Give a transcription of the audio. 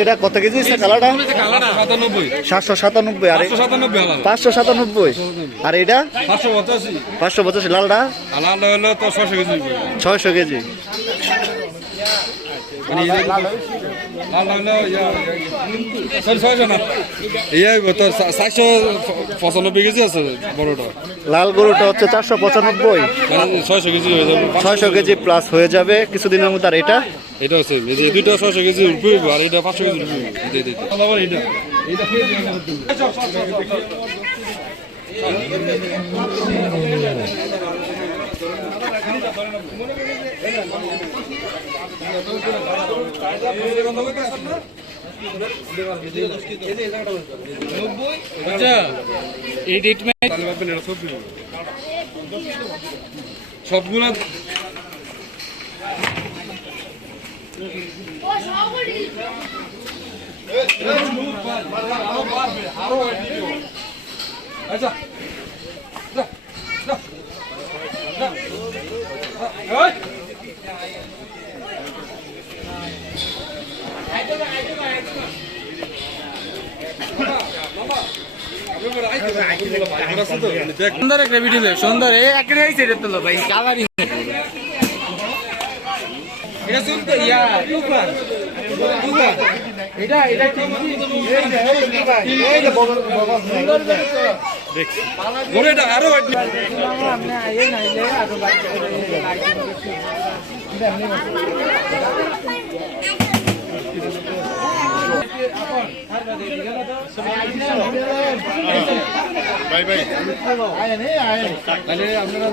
এটা কত কেজি কালারটা? 797 আর 597 আর এটা 585 লালটা 600 কেজি। লাল গরুটা হচ্ছে 495, 600 কেজি প্লাস হয়ে যাবে কিছুদিনের মধ্যে। আর এটা হচ্ছে দুইটা 600 কেজি আর এটা 500 কেজি সবগুলা আচ্ছা সুন্দর একটা ভিডিও সুন্দর ভাই কালারি এটা শুনতে ইয়া তুফান এটা আরো ভাই ভাই আপনারা